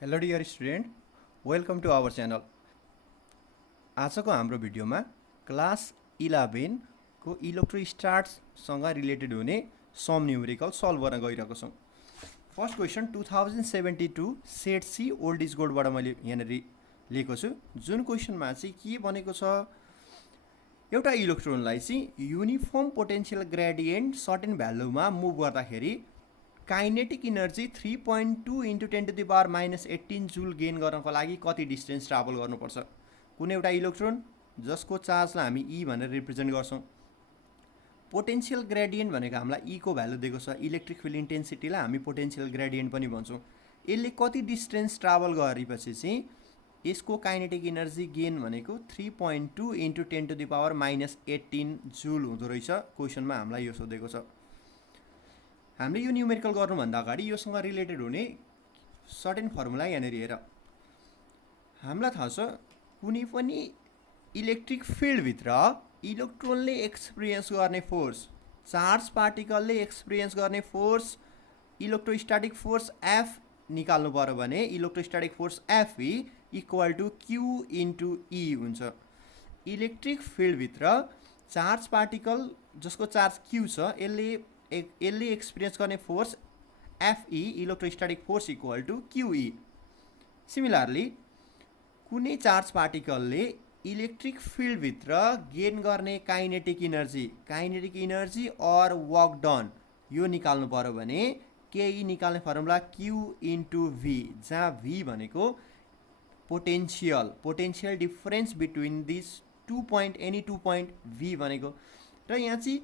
Hello dear student, welcome to our channel. आजको हाम्रो भिडियोमा क्लास 11 को इलेक्ट्रोस्टाट्ससँग रिलेटेड हुने सम न्युमेरिकल सल्भ गर्न गइरहेको छौँ। First question 2072 set C old is गोल्डबाट मैले यहाँनिर लिएको छु। जुन क्वेसनमा चाहिँ के भनेको छ, एउटा इलेक्ट्रोनलाई चाहिँ युनिफर्म पोटेन्सियल ग्रेडियन्ट सर्टेन भ्यालुमा मुभ गर्दाखेरि kinetic energy 3.2 into 10⁻−18 joule gain गर्नको लागि कति डिस्टेन्स ट्राभल गर्नुपर्छ। कुनै एउटा इलेक्ट्रोन जसको चार्जलाई हामी ई भनेर रिप्रेजेन्ट गर्छौँ। पोटेन्सियल ग्रेडियन्ट भनेको हामीलाई ई को भ्यालु दिएको छ। इलेक्ट्रिक फिल्ड इन्टेन्सिटीलाई हामी पोटेन्सियल ग्रेडियन्ट पनि भन्छौँ। यसले कति डिस्टेन्स ट्राभल गरेपछि चाहिँ यसको काइनेटिक इनर्जी गेन भनेको 3.2 इन्टु 10⁻−18 जुल हुँदो रहेछ। क्वेसनमा हामीलाई यो सोधेको छ। हामीले यो न्युमेरिकल गर्नुभन्दा अगाडि योसँग रिलेटेड हुने सर्टेन फर्मुला यहाँनिर हेर। हामीलाई थाहा छ कुनै पनि इलेक्ट्रिक फिल्डभित्र इलेक्ट्रोनले एक्सपिरियन्स गर्ने फोर्स, चार्ज पार्टिकलले एक्सपिरियन्स गर्ने फोर्स, इलेक्ट्रोस्ट्याटिक फोर्स एफ निकाल्नु पर्यो भने electrostatic force F E equal to Q into E हुन्छ। इलेक्ट्रिक फिल्डभित्र चार्ज पार्टिकल जसको चार्ज क्यू छ यसले एक्सपिरियन्स गर्ने force F E electrostatic force equal to Q E. Similarly कुनै चार्ज पार्टिकलले इलेक्ट्रिक फिल्डभित्र गेन गर्ने kinetic energy or work done यो निकाल्नु पर्यो भने केई निकाल्ने फर्मुला क्यू इन्टु भी, जहाँ भी भनेको potential difference between this any two point V भनेको, र यहाँ चाहिँ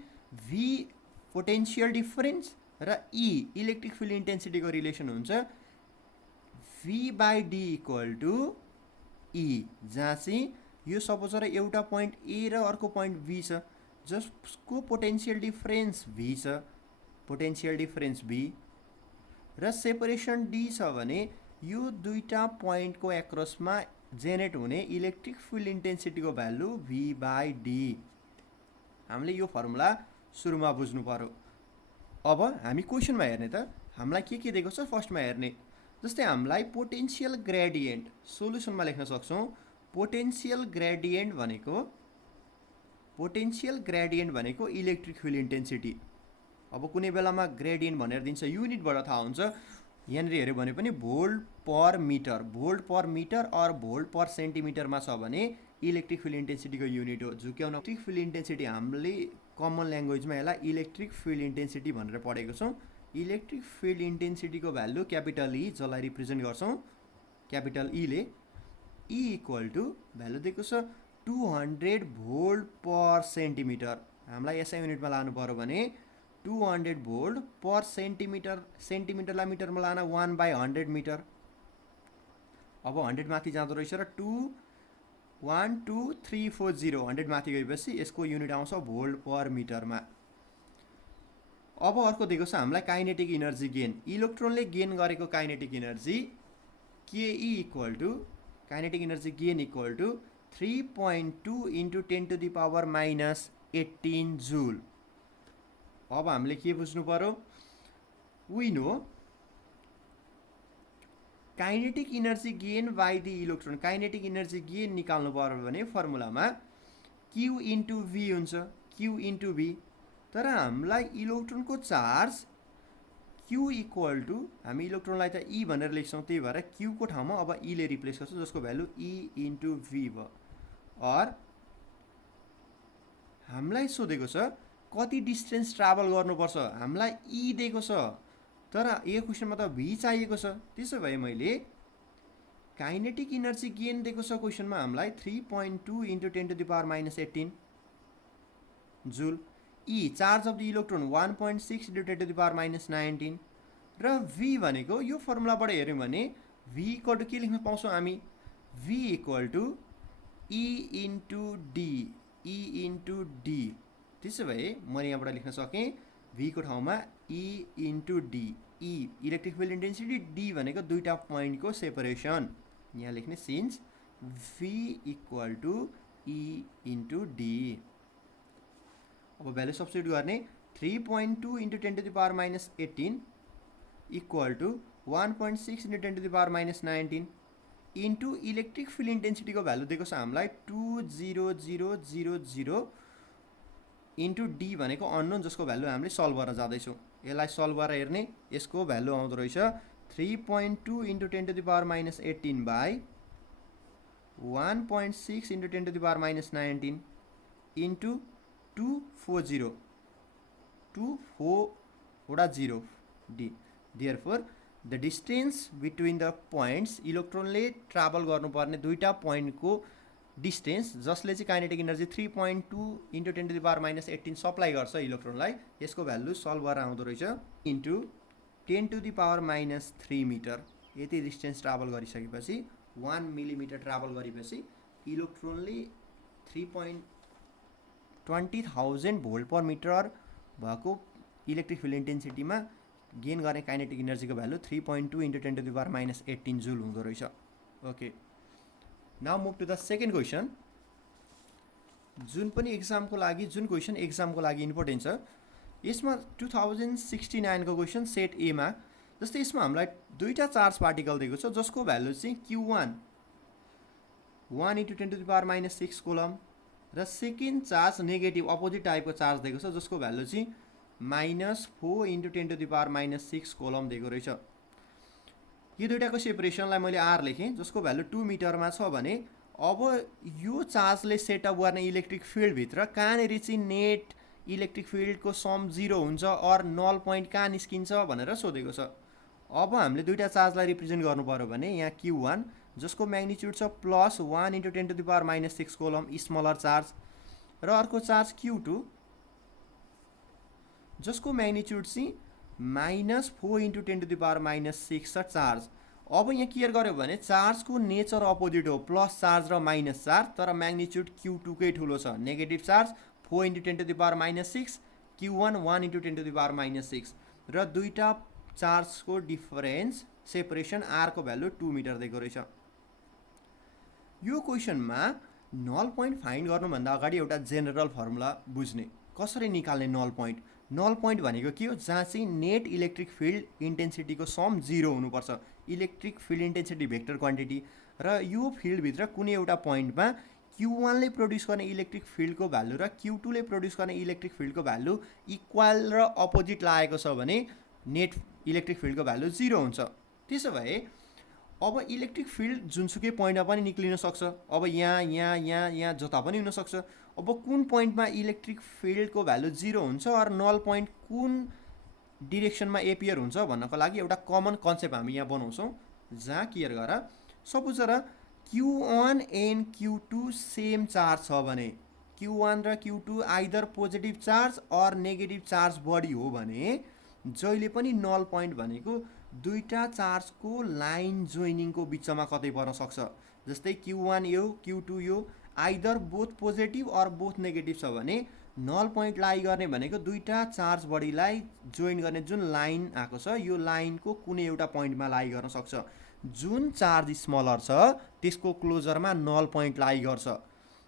भी पोटेन्सियल डिफरेन्स र ई इलेक्ट्रिक फिल्ड इन्टेन्सिटीको रिलेसन हुन्छ V by D equal to E, जहाँ चाहिँ यो सपोज र एउटा पोइन्ट ए र अर्को पोइन्ट बी छ जसको पोटेन्सियल डिफरेन्स भी छ, पोटेन्सियल डिफरेन्स भी र सेपरेसन डी छ भने यो दुईटा पोइन्टको एक्रसमा जेनेरेट हुने इलेक्ट्रिक फिल्ड इन्टेन्सिटीको भ्यालु भी बाई डी। हामीले यो फर्मुला सुरुमा बुझ्नु पर्यो। अब हामी क्वेसनमा हेर्ने त हामीलाई के दिएको छ फर्स्टमा हेर्ने। जस्तै हामीलाई पोटेन्सियल ग्रेडियन्ट सोलुसनमा लेख्न सक्छौँ। पोटेन्सियल ग्रेडियन्ट भनेको इलेक्ट्रिक फिल्ड इन्टेन्सिटी। अब कुनै बेलामा ग्रेडियन्ट भनेर दिन्छ, युनिटबाट थाहा हुन्छ। यहाँनिर हेऱ्यो भने पनि volt per metre or volt per सेन्टिमिटरमा छ भने इलेक्ट्रिक फिल्ड इन्टेन्सिटीको युनिट हो। झुक्याउन इलेक्ट्रिक फिल्ड इन्टेन्सिटी हामीले कमन ल्याङ्ग्वेजमा यसलाई इलेक्ट्रिक फिल्ड इन्टेन्सिटी भनेर पढेको छौँ। इलेक्ट्रिक फिल्ड इन्टेन्सिटीको भ्यालु क्यापिटल ई जसलाई रिप्रेजेन्ट गर्छौँ क्यापिटल ईले, ई इक्वल टु भ्यालु दिएको छ 200 भोल्ट पर सेन्टिमिटर। हामीलाई यसै युनिटमा लानु पर्यो भने 200 भोल्ट पर सेन्टिमिटरलाई मिटरमा लान 1/100 मिटर। अब 100 माथि जाँदो रहेछ र 212,340 100 माथि गएपछि यसको युनिट आउँछ भोल्ट पर मिटरमा। अब अर्को दिएको छ हामीलाई काइनेटिक इनर्जी गेन। इलेक्ट्रोनले गेन गरेको kinetic energy K E equal to kinetic energy gain equal to 3.2 into 10⁻−18 joule. अब हामीले के बुझ्नु पर्यो, we know kinetic energy gain by the electron. Kinetic energy gain निकाल्नु पर्यो भने फर्मुलामा क्यू इन्टु भी हुन्छ, क्यू इन्टु भी। तर हामीलाई इलेक्ट्रोनको चार्ज क्यू इक्वल टु, हामी इलेक्ट्रोनलाई त ई भनेर लेख्छौँ, त्यही भएर क्यूको ठाउँमा अब ईले रिप्लेस गर्छौँ जसको भ्यालु ई इन्टु भी भयो। अर हामीलाई सोधेको छ कति डिस्टेन्स ट्राभल गर्नुपर्छ, हामीलाई ई दिएको छ तर यो क्वेसनमा त भी चाहिएको छ। त्यसो भए मैले काइनेटिक इनर्जी गेन दिएको छ क्वेसनमा हामीलाई 3.2 into 10⁻−18 joule. E charge of the electron 1.6 into 10⁻−19 र भी भनेको यो फर्मुलाबाट हेऱ्यौँ भने भी इक्वल टु के लेख्न पाउँछौँ हामी, V equal to E into D. त्यसो भए मैले यहाँबाट लेख्न सकेँ भीको ठाउँमा E into D. E electric field intensity, D भनेको दुईटा पोइन्टको सेपरेसन। यहाँ लेख्ने since V equal to E into D. अब भ्यालु सब्स्टिट्युट गर्ने 3.2 into 10⁻−18 equal to 1.6 into 10 to the power minus 19 into electric field इन्टेन्सिटीको भ्यालु दिएको छ हामीलाई 20000 इन्टु डी भनेको अननोन जसको भ्यालु हामीले सल्भ गरेर जाँदैछौँ। यसलाई सल्भ गरेर हेर्ने यसको भ्यालु आउँदो रहेछ 3.2 into 10 to the power minus 18 by 1.6 into 10 to the power minus 19 into 240 D. Therefore, the distance between the points इलेक्ट्रोनले ट्राभल गर्नुपर्ने दुईटा पोइन्टको डिस्टेन्स जसले चाहिँ kinetic energy 3.2 into 10 to the power minus 18 supply गर्छ इलेक्ट्रोनलाई, यसको भ्यालु सल्भ गरेर आउँदो रहेछ into 10 to the power minus 3 metre. यति डिस्टेन्स ट्राभल गरिसकेपछि 1 मिलिमिटर ट्राभल गरेपछि इलेक्ट्रोनले 3.20,000 भोल्ट पर मिटर भएको इलेक्ट्रिक फिल्ड इन्टेन्सिटीमा गेन गर्ने काइनेटिक एनर्जीको value 3.2 into 10 to the power minus 18 जुल हुँदो रहेछ। Okay, now move to the second question. जुन क्वेसन एक्जामको लागि इम्पोर्टेन्ट छ। यसमा 2069 को क्वेसन सेट ए मा जस्तै यसमा हामीलाई दुईटा चार्ज पार्टिकल दिएको छ जसको भ्यालु चाहिँ Q1 1 into 10 to the power minus 6 kolam र सेकेन्ड चार्ज नेगेटिभ अपोजिट टाइपको चार्ज दिएको छ जसको भ्यालु चाहिँ -4 into 10 to the power minus 6 kolam दिएको रहेछ। यो दुईटाको सेपरेसनलाई मैले आर लेखेँ जसको भ्यालु 2 मिटरमा छ भने अब यो चार्जले सेटअप गर्ने इलेक्ट्रिक फिल्डभित्र कहाँनिर चाहिँ नेट इलेक्ट्रिक फिल्डको सम 0 हुन्छ अर नल पोइन्ट कहाँ निस्किन्छ भनेर सोधेको छ। अब हामीले दुईटा चार्जलाई रिप्रेजेन्ट गर्नु पर्यो भने यहाँ Q1 जसको म्याग्निट्युड छ +1 into 10 to the power minus 6 coulomb smaller charge र अर्को चार्ज Q2 जसको म्याग्निट्युड चाहिँ -4 into 10 to the power minus 6 छ चार्ज। अब यहाँ क्लियर गर्यो भने चार्जको नेचर अपोजिट हो, प्लस चार्ज र माइनस चार्ज, तर म्याग्निट्युड Q2 कै ठुलो छ। Negative charge 4 into 10 to the power minus 6, Q1 1 into 10 to the power minus 6 र दुईटा चार्जको डिफरेन्स सेपरेसन आर को भ्यालु 2 मिटर दिएको रहेछ। यो क्वेसनमा नल पोइन्ट फाइन्ड गर्नुभन्दा अगाडि एउटा जेनरल फर्मुला बुझ्ने, कसरी निकाल्ने नल पोइन्ट। नल पोइन्ट भनेको के हो, जहाँ चाहिँ नेट इलेक्ट्रिक फिल्ड इन्टेन्सिटीको सम 0 हुनुपर्छ, electric field intensity vector quantity. र यो फिल्डभित्र कुनै एउटा पोइन्टमा Q1 ले प्रड्युस गर्ने इलेक्ट्रिक फिल्डको भ्यालु र Q2 ले प्रड्युस गर्ने इलेक्ट्रिक फिल्डको भ्यालु इक्वल र अपोजिट लागेको छ भने नेट इलेक्ट्रिक फिल्डको भ्यालु 0 हुन्छ। त्यसो भए अब इलेक्ट्रिक फिल्ड जुनसुकै पोइन्टमा पनि निक्लिन सक्छ। अब यहाँ जता पनि हुन सक्छ। अब कुन पोइन्टमा इलेक्ट्रिक फिल्डको भ्यालु 0 हुन्छ और नल पोइन्ट कुन डिरेक्सनमा एपियर हुन्छ भन्नको लागि एउटा कमन कन्सेप्ट हामी यहाँ बनाउँछौँ, जहाँ क्लियर गर सपोज र Q1 and Q2 same charge छ भने Q1 र Q2 आइदर पोजिटिभ चार्ज और नेगेटिभ चार्ज बढी हो भने जहिले पनि नल पोइन्ट भनेको दुईटा चार्जको लाइन जोइनिङको बिचमा कतै पर्न सक्छ। जस्तै Q1 यो Q2 यो आइदर बोथ पोजिटिभ और बोथ नेगेटिभ छ भने नल पोइन्ट लाई गर्ने भनेको दुईटा चार्ज बडीलाई जोइन गर्ने जुन लाइन आएको छ यो लाइनको कुनै एउटा पोइन्टमा लाई गर्न सक्छ। जुन चार्ज स्मलर छ त्यसको क्लोजरमा नल पोइन्ट लाई गर्छ।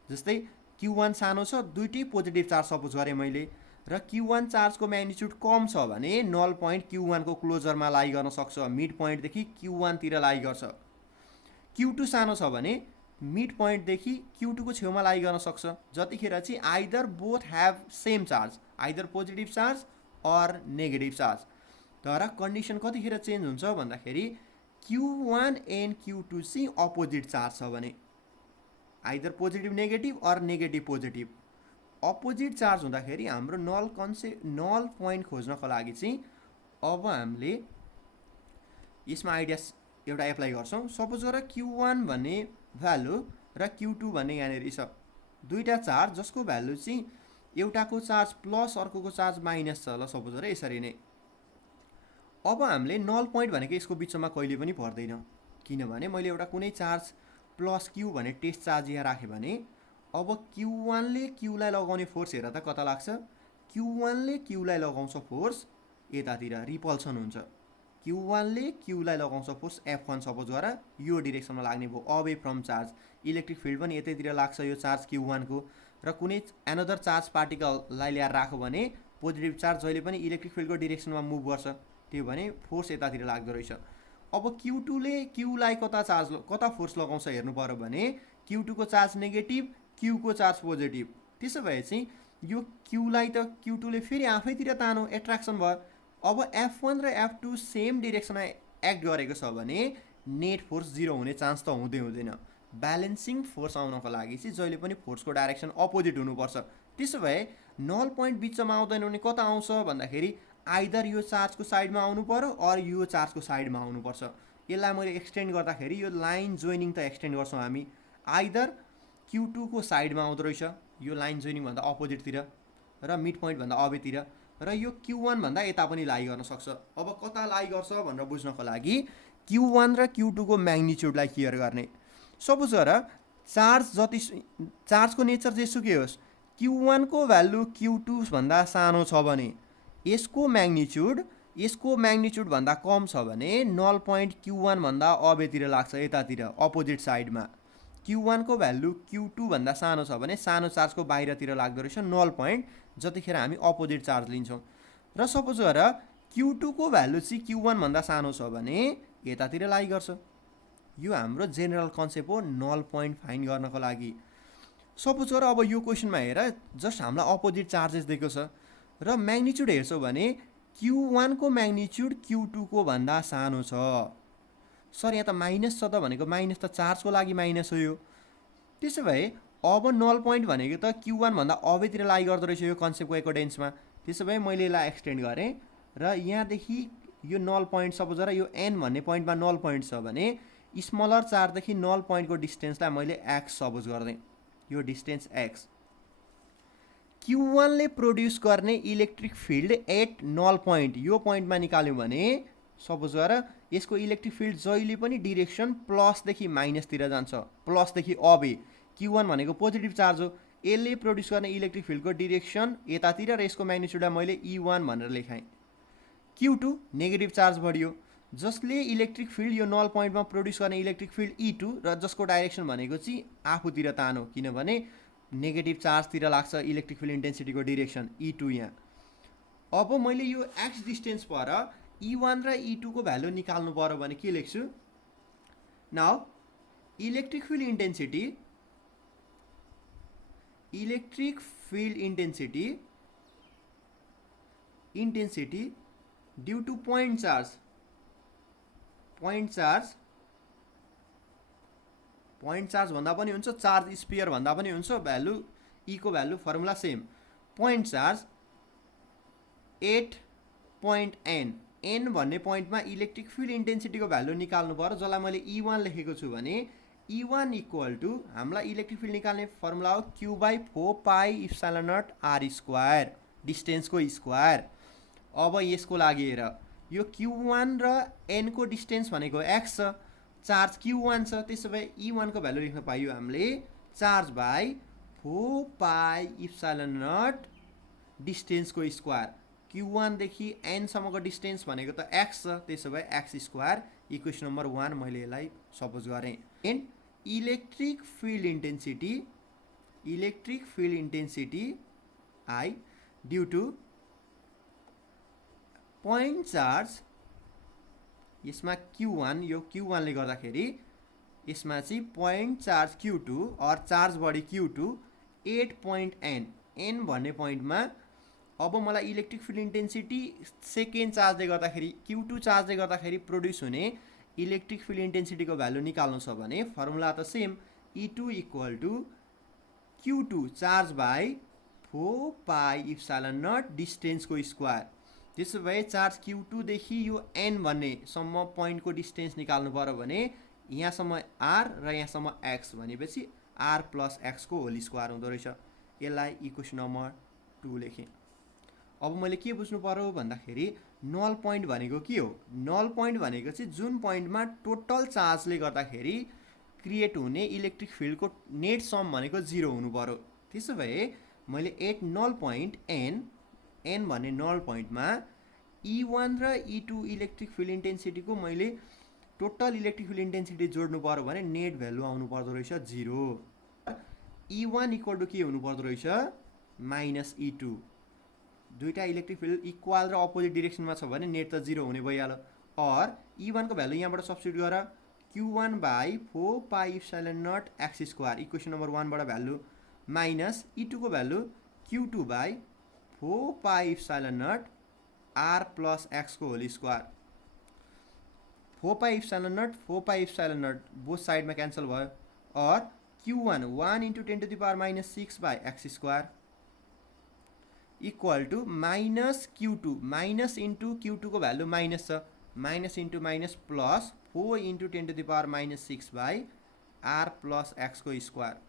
जस्तै Q1 सानो छ, दुईटै पोजिटिभ चार्ज सपोज गरेँ मैले, र Q1 चार्जको म्याग्निट्युड कम छ भने नल पोइन्ट Q1 को क्लोजरमा लाई गर्न सक्छ, मिड पोइन्टदेखि Q1 तिर लाई गर्छ। Q2 सानो छ भने मिड पोइन्टदेखि Q2 को छेउमा लाई गर्न सक्छ, जतिखेर चाहिँ either both have same charge, either positive charge और नेगेटिभ चार्ज। तर कन्डिसन कतिखेर चेन्ज हुन्छ भन्दाखेरि Q1 एन्ड Q2 चाहिँ अपोजिट चार्ज छ भने, आइदर पोजिटिभ नेगेटिभ और नेगेटिभ पोजिटिभ। अपोजिट चार्ज हुँदाखेरि हाम्रो नल पोइन्ट खोज्नको लागि चाहिँ अब हामीले यसमा आइडिया एउटा एप्लाई गर्छौँ। सपोज गर Q1 भन्ने भ्यालु र Q2 भन्ने यहाँनिर छ, दुईटा चार्ज जसको भ्यालु चाहिँ एउटाको चार्ज प्लस अर्कोको चार्ज माइनस छ। ल सपोज गर यसरी नै। अब हामीले नल पोइन्ट भनेको यसको बिचमा कहिले पनि पर्दैन, किनभने मैले एउटा कुनै चार्ज प्लस Q भने टेस्ट चार्ज यहाँ राखेँ भने अब Q1 ले Q लाई लगाउने फोर्स हेर त कता लाग्छ। Q1 ले Q लाई लगाउँछ फोर्स यतातिर रिपल्सन हुन्छ। Q1 ले Q लाई लगाउँछ फोर्स F1 सपोज गर यो डिरेक्सनमा लाग्ने भयो, away from charge. Electric field पनि यतैतिर लाग्छ यो चार्ज Q1 को, र कुनै एनदर चार्ज पार्टिकललाई ल्याएर राख्यो भने पोजिटिभ चार्ज जहिले पनि इलेक्ट्रिक फिल्डको डिरेक्सनमा मुभ गर्छ, त्यो भने फोर्स यतातिर लाग्दो रहेछ। अब Q2 ले Q लाई कता फोर्स लगाउँछ हेर्नु पर्यो भने Q2 को चार्ज नेगेटिभ, Q को चार्ज पोजिटिभ। त्यसो भए चाहिँ यो Q लाई त Q2 ले फेरि आफैतिर तानो, एट्र्याक्सन भयो। अब F1 र F2 सेम डिरेक्सनमा एक्ट गरेको छ भने नेट फोर्स 0 हुने चान्स त हुँदैन। ब्यालेन्सिङ फोर्स आउनको लागि चाहिँ जहिले पनि फोर्सको डाइरेक्सन अपोजिट हुनुपर्छ। त्यसो भए नल पोइन्ट बिचमा आउँदैन भने कता आउँछ भन्दाखेरि आइदर यो चार्जको साइडमा आउनु पर्यो अर यो चार्जको साइडमा आउनुपर्छ। यसलाई मैले एक्सटेन्ड गर्दाखेरि यो लाइन जोइनिङ त एक्सटेन्ड गर्छौँ हामी, आइदर Q2 को साइडमा आउँदो रहेछ, यो लाइन जोइनिङ भन्दा अपोजिटतिर र मिड पोइन्ट भन्दा अबेतिर, र यो Q1 भन्दा यता पनि लाई गर्न सक्छ। अब कता लाई गर्छ भनेर बुझ्नको लागि Q1 र Q2 को म्याग्निट्युडलाई क्लियर गर्ने। सपोज गर चार्जको नेचर जेसुकै होस्, Q1 को भ्यालु Q2 भन्दा सानो छ भने यसको म्याग्निट्युड भन्दा कम छ भने नल पोइन्ट Q1 भन्दा अबेतिर लाग्छ, यतातिर अपोजिट साइडमा। Q1 को भ्यालु Q2 भन्दा सानो छ भने सानो चार्जको बाहिरतिर लाग्दो रहेछ नल पोइन्ट, जतिखेर हामी अपोजिट चार्ज लिन्छौँ। र सपोज गर Q2 को भ्यालु चाहिँ Q1 भन्दा सानो छ भने यतातिर लाई गर्छ। यो हाम्रो जेनरल कन्सेप्ट हो नल पोइन्ट फाइन्ड गर्नको लागि। सपोज गर अब यो क्वेसनमा हेर, जस्ट हामीलाई अपोजिट चार्जेस दिएको छ र म्याग्निट्युड हेर्छौँ भने Q1 को म्याग्निट्युड Q2 को भन्दा सानो छ। सर यहाँ त माइनस छ त भनेको, माइनस त चार्जको लागि माइनस हो यो। त्यसो भए अब नल पोइन्ट भनेको त Q1 भन्दा अबेतिर लाई गर्दो रहेछ यो कन्सेप्टको एकोर्डेन्समा। त्यसो भए मैले यसलाई एक्सटेन्ड गरेँ र यहाँदेखि यो नल पोइन्ट, सपोज गर यो N भन्ने पोइन्टमा नल पोइन्ट छ भने स्मलर चार्जदेखि नल पोइन्टको डिस्टेन्सलाई मैले एक्स सपोज गर्देँ, यो डिस्टेन्स एक्स। Q1 ले प्रोड्युस गर्ने electric field at null point, यो पोइन्टमा निकाल्यौँ भने सपोज गर यसको इलेक्ट्रिक फिल्ड जहिले पनि डिरेक्सन प्लसदेखि माइनसतिर जान्छ, प्लसदेखि अबे। Q1 भनेको पोजिटिभ चार्ज हो, यसले प्रोड्युस गर्ने इलेक्ट्रिक फिल्डको डिरेक्सन यतातिर र यसको म्याग्निट्युडलाई मैले E1 भनेर लेखाएँ। Q2 नेगेटिभ चार्ज बढियो, जसले इलेक्ट्रिक फिल्ड यो नल पोइन्टमा प्रोड्युस गर्ने इलेक्ट्रिक फिल्ड E2 र जसको डाइरेक्सन भनेको चाहिँ आफूतिर तानो, किनभने नेगेटिभ चार्जतिर लाग्छ इलेक्ट्रिक फिल्ड इन्टेन्सिटीको डिरेक्सन E2 यहाँ। अब मैले यो एक्स डिस्टेन्स पर E1 र E2 को भ्यालु निकाल्नु पर्यो भने के लेख्छु? Now electric field intensity due to point charge भन्दा पनि हुन्छ, चार्ज स्पियर भन्दा पनि हुन्छ, भ्यालु E को value formula same. Point charge at point N भन्ने पोइन्टमा इलेक्ट्रिक फिल्ड इन्टेन्सिटीको भ्यालु निकाल्नु पर्यो, जसलाई मैले E1 लेखेको छु भने E1 इक्वल टु हामीलाई इलेक्ट्रिक फिल्ड निकाल्ने फर्मुला हो Q/4πε0r², डिस्टेन्सको स्क्वायर। अब यसको लागि हेर, यो Q1 र N को डिस्टेन्स भनेको x छ, चार्ज Q1 छ, त्यसो भए E1 को भ्यालु लेख्न पाइयो हामीले चार्ज बाई 4πε0 डिस्टेन्सको स्क्वायर। Q1 देखि N सम्मको डिस्टेन्स भनेको त x छ, त्यसो भए x²। इक्वेसन नम्बर 1 मैले यसलाई सपोज गरेँ। And electric field intensity I due to point charge, यसमा Q1, यो Q1 ले गर्दाखेरि यसमा चाहिँ पोइन्ट चार्ज Q2 और चार्ज बढी Q2 8 पोइन्ट N भन्ने पोइन्टमा। अब मलाई इलेक्ट्रिक फिल्ड इन्टेन्सिटी सेकेन्ड चार्जले गर्दाखेरि Q2 चार्जले गर्दाखेरि प्रोड्युस हुने इलेक्ट्रिक फिल्ड इन्टेन्सिटीको भ्यालु निकाल्नु छ भने फर्मुला त same, E2 equal to Q2 charge by 4πε0 डिस्टेन्सको स्क्वायर। त्यसो भए चार्ज Q2 देखि यो N भन्ने सम्म पोइन्टको डिस्टेन्स निकाल्नु पर्यो भने यहाँसम्म R र यहाँसम्म X भनेपछि R प्लस X को होल स्क्वायर हुँदो रहेछ। यसलाई इक्वेसन नम्बर 2 लेखेँ। अब मैले के बुझ्नु पर्यो भन्दाखेरि नल पोइन्ट भनेको के हो? नल पोइन्ट भनेको चाहिँ जुन पोइन्टमा टोटल चार्जले गर्दाखेरि क्रिएट हुने इलेक्ट्रिक फिल्डको नेट सम भनेको 0 हुनु पर्यो। त्यसो भए मैले एट नल पोइन्ट N भन्ने नल पोइन्टमा E1 र E2 इलेक्ट्रिक फिल्ड इन्टेन्सिटीको मैले टोटल इलेक्ट्रिक फिल्ड इन्टेन्सिटी जोड्नु पर्यो भने नेट भ्यालु आउनु पर्दो रहेछ 0। E1 इक्वल टु के हुनु पर्दो रहेछ? Minus E2। दुईटा इलेक्ट्रिक फिल्ड इक्वल र अपोजिट डिरेक्सनमा छ भने नेट त 0 हुने भइहाल्यो। और E1 को भ्यालु यहाँबाट सब्स्टिट्युट गर Q1 by 4 pi epsilon naught X square equation number 1 बाट भ्यालु माइनस E2 को value Q2 by 4 pi epsilon naught R plus X को whole square 4 pi epsilon naught both side में cancel भयो और Q1 1 into 10 to the power minus 6 by x square equal to minus Q2 minus into Q2 को value minus छ minus into minus plus 4 into 10 to the power minus 6 by r plus x को square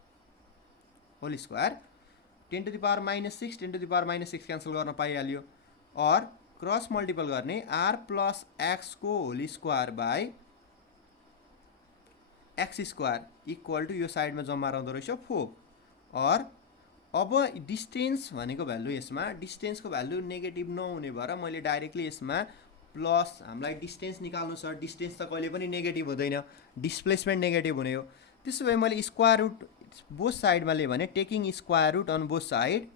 whole square 10 to the power minus 6 10 to the power minus 6 cancel गर्न पाइहाल्यो or cross multiple गर्ने r plus x को whole square by x square equal to यो side में जम्मा रहँदो रहेछ 4 और अब डिस्टेंस भनेको भ्यालु यसमा डिस्टेंस को भ्यालु नेगेटिभ नहुने भएर मैले डाइरेक्टली यसमा प्लस हामीलाई डिस्टेंस निकाल्नु छ डिस्टेंस त कहिले पनि नेगेटिभ हुँदैन डिस्प्लेसमेन्ट नेगेटिभ हुने हो त्यसो भए मैले स्क्वायर रुट बोथ साइडमा लिए भने taking square root on both side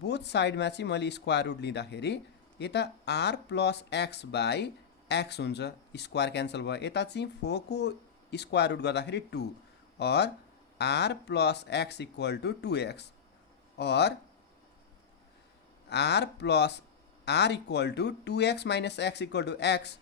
both साइडमा चाहिँ मैले स्क्वायर रुट लिँदाखेरि यता r plus x by x हुन्छ स्क्वायर क्यान्सल भयो यता चाहिँ 4 को स्क्वायर रुट गर्दाखेरि 2 or r plus x equal to 2x or r plus r equal to 2x minus x equal to x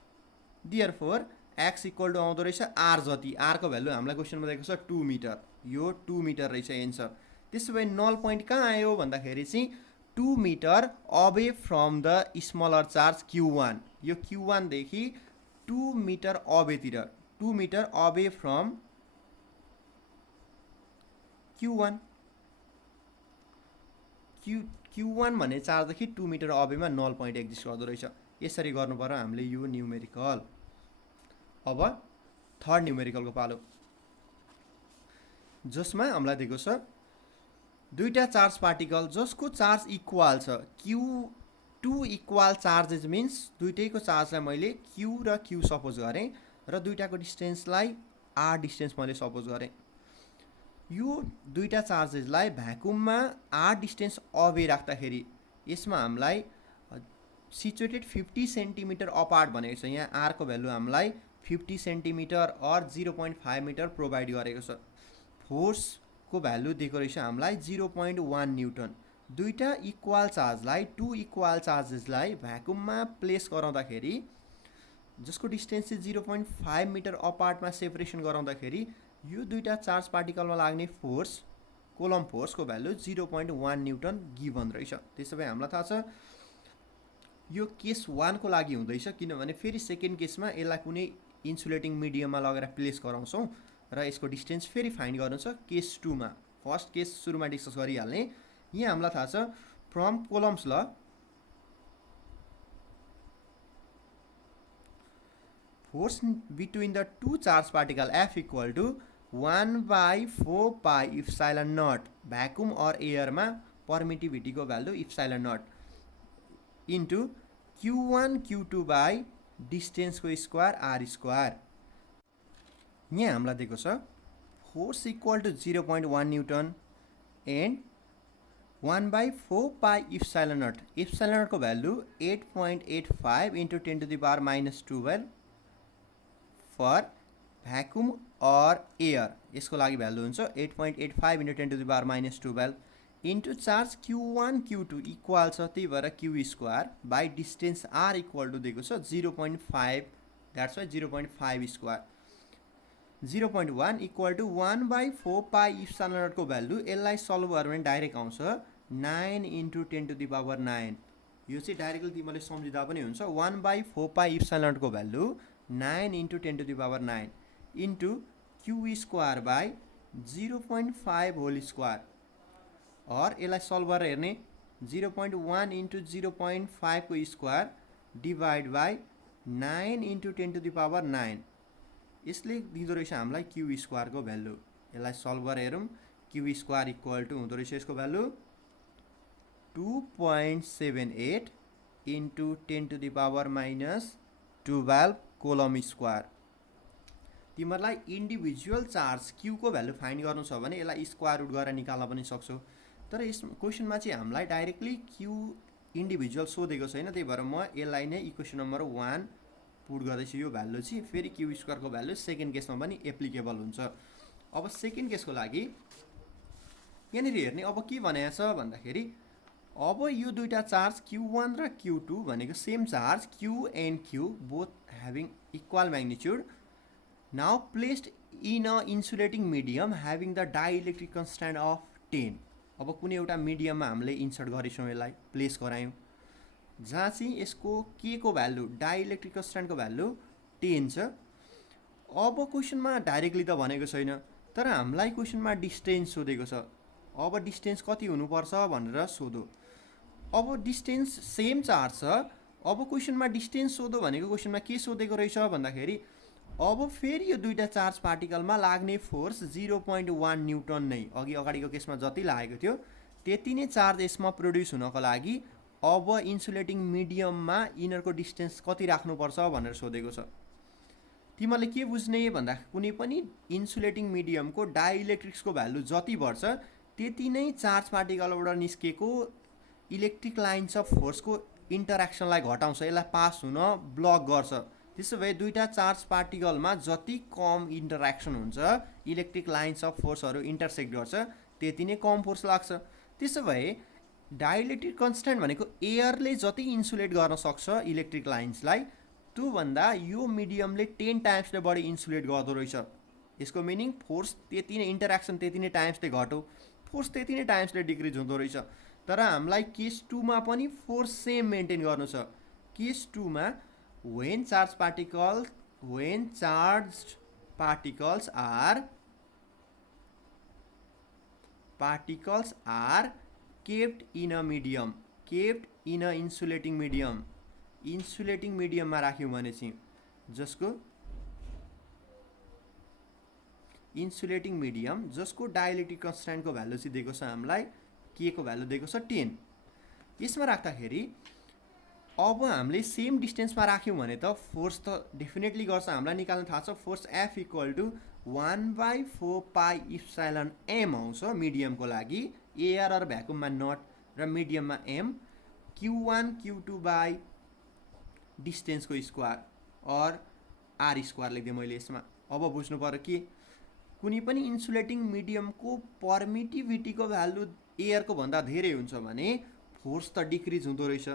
therefore x equal to आउँदो रहेछ r जति r को भ्यालु हामीलाई क्वेसनमा दिएको छ 2 मिटर यो 2 मिटर रहेछ एन्सर त्यसो भए नल पोइन्ट कहाँ आयो भन्दाखेरि चाहिँ 2 metre away from the smaller charge Q1 यो Q1 देखि 2 मिटर अवेतिर 2 metre away from Q1 Q1 भन्ने चार्जदेखि 2 मिटर अवेमा नल पोइन्ट एक्जिस्ट गर्दो रहेछ यसरी गर्नु पर्यो हामीले यो न्युमेरिकल अब थर्ड न्युमेरिकलको पालो जसमा हामीलाई दिएको छ दुईटा चार्ज पार्टिकल जसको चार्ज इक्वल छ Q2 इक्वल चार्जेस मिन्स दुईटैको चार्जलाई मैले Q र Q सपोज गरेँ र दुईटाको डिस्टेन्सलाई R डिस्टेन्स मैले सपोज गरेँ यो दुईटा चार्जेसलाई भ्याकुममा R डिस्टेन्स अवे राख्दाखेरि यसमा हामीलाई सिचुएटेड 50 सेन्टिमिटर अपार्ट भनेको छ यहाँ R को भ्यालु हामीलाई 50 सेन्टिमिटर और 0.5 मिटर प्रोभाइड गरेको छ फोर्स को भ्यालु दिएको रहेछ हामीलाई 0.1 न्यूटन दुईटा इक्वल चार्जलाई 2 इक्वल चार्जेसलाई भ्याकुममा प्लेस गराउँदाखेरि जसको डिस्टेन्स चाहिँ 0.5 मिटर अपार्टमा सेपरेसन गराउँदाखेरि यो दुईटा चार्ज पार्टिकलमा लाग्ने फोर्स कोलम फोर्सको भ्यालु 0.1 न्यूटन गिभन रहेछ त्यसो भए हामीलाई थाहा छ यो केस 1 को लागि हुँदैछ किनभने फेरि सेकेन्ड केसमा यसलाई कुनै इन्सुलेटिङ मिडियममा लगेर प्लेस गराउँछौँ र यसको डिस्टेन्स फेरि फाइन्ड गर्नु छ केस 2 मा फर्स्ट केस सुरुमा डिस्कस गरिहाल्ने यहाँ हामीलाई थाहा छ from Coulomb's law force between the two charge particle F equal to 1/4 pi epsilon naught vacuum और एयरमा पर्मिटिभिटी को value epsilon naught into Q1 Q2 by distance को स्क्वायर R स्क्वायर यहाँ हामीलाई दिएको छ force equal to 0.1 newton and 1/4 pi epsilon naught को value 8.85 into 10 to the power minus 12 for vacuum और एयर यसको लागि भ्यालु हुन्छ 8.85 into 10 to the power minus 12 into charge Q1 Q2 equal छ त्यही भएर Q square by distance R equal to दिएको छ 0.5 that's why 0.5 square 0.1 equal to 1/4 pi epsilon naught को भ्यालु यसलाई सल्भ गर्यो भने डाइरेक्ट आउँछ 9 इन्टु 10 टू द पावर 9 यो चाहिँ डाइरेक्टली तिमीले सम्झिँदा पनि हुन्छ 1/4 पाई इप्सिलोन नट को value 9 into 10 to the power 9 into Q square by 0.5 whole square or यसलाई सल्भ गरेर हेर्ने 0.1 इन्टु 0.5 को square divide by 9 into 10 to the power 9 यसले दिँदो रहेछ हामीलाई Q स्क्वायर को भ्यालु यसलाई सल्भ गरेर हेरौँ Q स्क्वायर इक्वल टू हुँदो रहेछ यसको value 2.78 into 10 to the power minus 12 kolam square तिमीहरूलाई इन्डिभिजुअल चार्ज Q को भ्यालु फाइन्ड गर्नु छ भने यसलाई स्क्वायर रुट गरेर निकाल्न पनि सक्छौ तर यस क्वेसनमा चाहिँ हामीलाई डाइरेक्टली क्यू इन्डिभिजुअल सोधेको छैन, त्यही भएर म यसलाई नै इक्वेसन नम्बर 1 पुट गर्दैछु। यो भ्यालु चाहिँ फेरि क्यू स्क्वायरको भ्यालु सेकेन्ड केसमा पनि एप्लिकेबल हुन्छ। अब सेकेन्ड केसको लागि यहाँनिर हेर्ने अब के भनेको छ भन्दाखेरि अब यो दुईटा चार्ज Q1 र Q2 भनेको same charge Q and Q both having equal magnitude now placed in a insulating medium having the dielectric constant of 10। अब कुनै एउटा मिडियममा हामीले इन्सर्ट गरेछौँ, यसलाई प्लेस गरायौँ, जहाँ चाहिँ यसको के को भ्यालु डाइइलेक्ट्रिक कन्स्ट्यान्टको भ्यालु 10 छ। अब क्वेसनमा डाइरेक्टली त भनेको छैन, तर हामीलाई क्वेसनमा डिस्टेन्स सोधेको छ। अब डिस्टेन्स कति हुनुपर्छ भनेर सोधो। अब डिस्टेन्स सेम चार्ज छ। अब क्वेसनमा डिस्टेन्स सोधो भनेको क्वेसनमा के सोधेको रहेछ भन्दाखेरि अब फेरि यो दुईटा चार्ज पार्टिकलमा लाग्ने फोर्स 0.1 न्युटन नै, अघि अगाडिको केसमा जति लागेको थियो त्यति नै चार्ज यसमा प्रोड्युस हुनको लागि अब इन्सुलेटिङ मिडियममा इनरको डिस्टेन्स कति राख्नुपर्छ भनेर सोधेको छ। तिमीले के बुझ्ने भन्दा कुनै पनि इन्सुलेटिङ मिडियमको डाइइलेक्ट्रिक्सको भ्यालु जति बढ्छ त्यति नै चार्ज पार्टिकलबाट निस्केको इलेक्ट्रिक लाइन्स अफ फोर्सको इन्टरेक्सनलाई घटाउँछ, यसलाई पास हुन ब्लक गर्छ। त्यसो भए दुईटा चार्ज पार्टिकलमा जति कम इन्टरेक्सन हुन्छ, इलेक्ट्रिक लाइन्स अफ फोर्सहरू इन्टरसेक्ट गर्छ, त्यति नै कम फोर्स लाग्छ। त्यसो भए डाइइलेक्ट्रिक कन्स्ट्यान्ट भनेको एयरले जति इन्सुलेट गर्न सक्छ इलेक्ट्रिक लाइन्सलाई त्योभन्दा यो मिडियमले 10 टाइम्सले बढी इन्सुलेट गर्दो रहेछ। यसको मिनिङ फोर्स त्यति नै, इन्टरेक्सन त्यति नै टाइम्सले घट्यो, फोर्स त्यति नै टाइम्सले डिक्रिज हुँदो रहेछ। तर हामीलाई केस 2 मा पनि फोर्स सेम मेन्टेन गर्नु छ। केस 2 मा when charged particles are kept in a medium, kept in a insulating medium, insulating medium मा राख्यौं भने चाहिँ जसको इन्सुलेटिङ मिडियम जसको डाइइलेक्ट्रिक कन्स्ट्यान्टको भ्यालु चाहिँ दिएको छ हामीलाई, के को भ्यालु दिएको छ 10। यसमा राख्दाखेरि अब हामीले सेम डिस्टेन्समा राख्यौं भने त फोर्स त डेफिनेटली गर्छ। हामीलाई निकाल्न थाहा छ force F = 1/4 pi epsilon m आउँछ मिडियमको लागि, एयर र भ्याकुममा नट र मिडियममा m, Q1 Q2 बाई डिस्टेन्सको स्क्वायर और r स्क्वायर लेख्दै मैले यसमा। अब बुझ्नु पर्यो कि कुनै पनि इन्सुलेटिङ मिडियमको पर्मिटिभिटीको भ्यालु एयरको भन्दा धेरै हुन्छ भने फोर्स त डिक्रिज हुँदो रहेछ।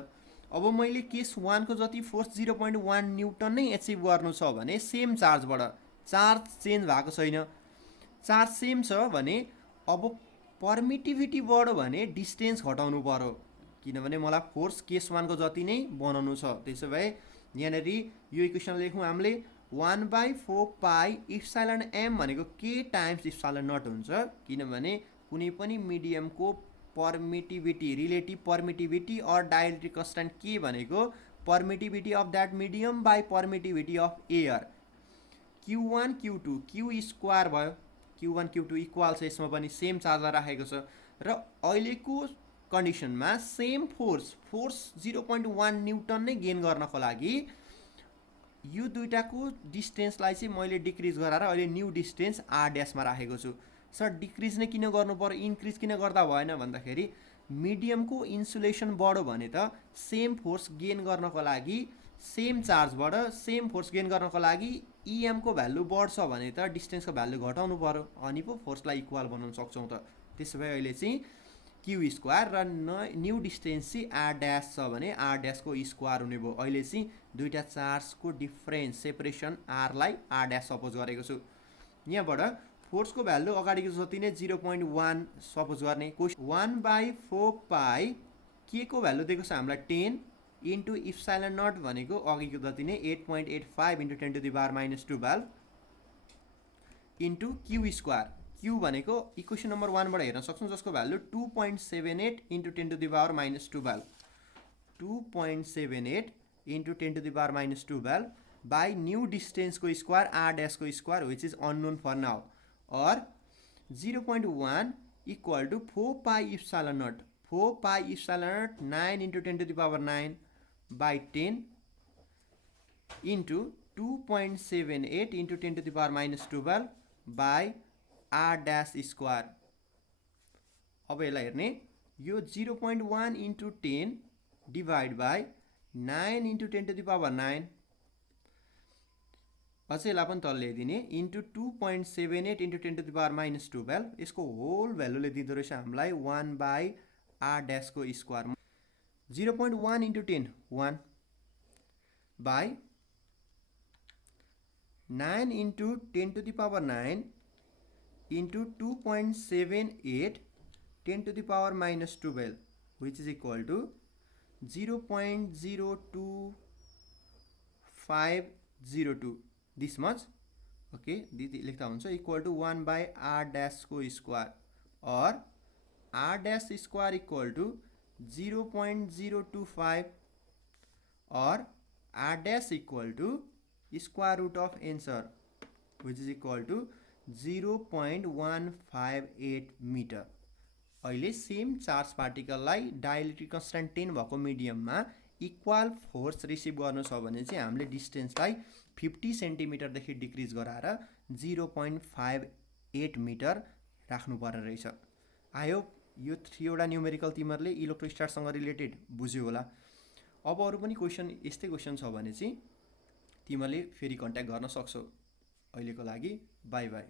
अब मैले केस 1 को जति फोर्स 0.1 न्युटन नै एचिभ गर्नु छ भने सेम चार्जबाट, चार्ज चेन्ज भएको छैन, चार्ज सेम छ भने अब पर्मिटिभिटी बढ्यो भने डिस्टेन्स घटाउनु पर्यो, किनभने मलाई फोर्स केस 1 को जति नै बनाउनु छ। त्यसो भए यहाँनिर यो इक्वेसन लेखौँ हामीले 1/4 पाई इप्सिलन m भनेको k टाइम्स इप्सिलन नट हुन्छ, किनभने कुनै पनि मिडियमको पर्मिटिभिटी, रिलेटिभ पर्मिटिभिटी और डाइइलेक्ट्रिक कन्स्ट्यान्ट के भनेको permittivity of that medium by permittivity of air. Q1 Q2 Q square भयो, Q1 Q2 इक्वल छ, यसमा पनि सेम चार्जलाई राखेको छ र अहिलेको कन्डिसनमा सेम फोर्स 0.1 न्युटन नै गेन गर्नको लागि यो दुईटाको डिस्टेन्सलाई चाहिँ मैले डिक्रिज गराएर अहिले न्यू डिस्टेन्स r' मा राखेको छु। सर डिक्रिज नै किन गर्नु पर्यो, इन्क्रिज किन गर्दा भएन भन्दाखेरि मिडियमको इन्सुलेसन बढ्यो भने त सेम फोर्स गेन गर्नको लागि, सेम चार्जबाट सेम फोर्स गेन गर्नको लागि EM को भ्यालु बढ्छ भने त डिस्टेन्सको भ्यालु घटाउनु पर्यो, अनि पो फोर्सलाई इक्वल बनाउन सक्छौँ त। त्यसो भए अहिले चाहिँ Q स्क्वायर र न्यू डिस्टेन्स चाहिँ r' छ भने r' को स्क्वायर हुने भयो। अहिले चाहिँ दुईटा चार्जको डिफरेन्स सेपरेसन r लाई r' सपोज गरेको छु। यहाँबाट फोर्सको भ्यालु अगाडिको जति नै 0.1 सपोज गर्ने, 1/4 पाई के को भ्यालु दिएको छ हामीलाई 10 इन्टु इप्सिलन नट भनेको अघिको जति नै 8.85 into 10⁻² into Q square. Q भनेको इक्वेसन नम्बर 1 बाट हेर्न सक्छौँ, जसको value 2.78 into 10⁻², 2.78 into 10⁻² by new distance को स्क्वायर r' को square which is unknown for now, or 0.1 equal to 4 pi epsilon naught, 4 pi epsilon naught 9 into 10⁹ by 10 into 2.78 into 10⁻² by r' square. अब यसलाई हेर्ने यो 0.1 into 10 divide by 9 into 10 to the power 9 अझै यसलाई पनि तल ल्याइदिने into 2.78 into 10 to the power -12 यसको होल भ्यालुले दिँदो रहेछ हामीलाई 1 बाई आर ड्यासको square 0.1 into 10 1 by 9 into 10 to the power 9 into 2.78 10 to the power -12 which is equal to 0.02502 this much okay लेख्दा हुन्छ equal to 1 by r dash को square or r dash square equal to 0.025 or r dash equal to square root of answer which is equal to 0.158 meter अहिले same charge पार्टिकललाई dielectric constant 10 भएको मिडियममा equal force receive गर्नु छ भने चाहिँ हामीले डिस्टेन्सलाई 50 सेन्टिमिटरदेखि decrease गराएर 0.58 metre राख्नुपर्ने रहेछ। आई होप यो 3 वटा न्युमेरिकल तिमीहरूले इलेक्ट्रोस्ट्याटसँग रिलेटेड बुझ्यो होला। अब अरू पनि क्वेसन यस्तै क्वेसन छ भने चाहिँ तिमीहरूले फेरि कन्ट्याक्ट गर्न सक्छौ। अहिलेको लागि बाई बाई।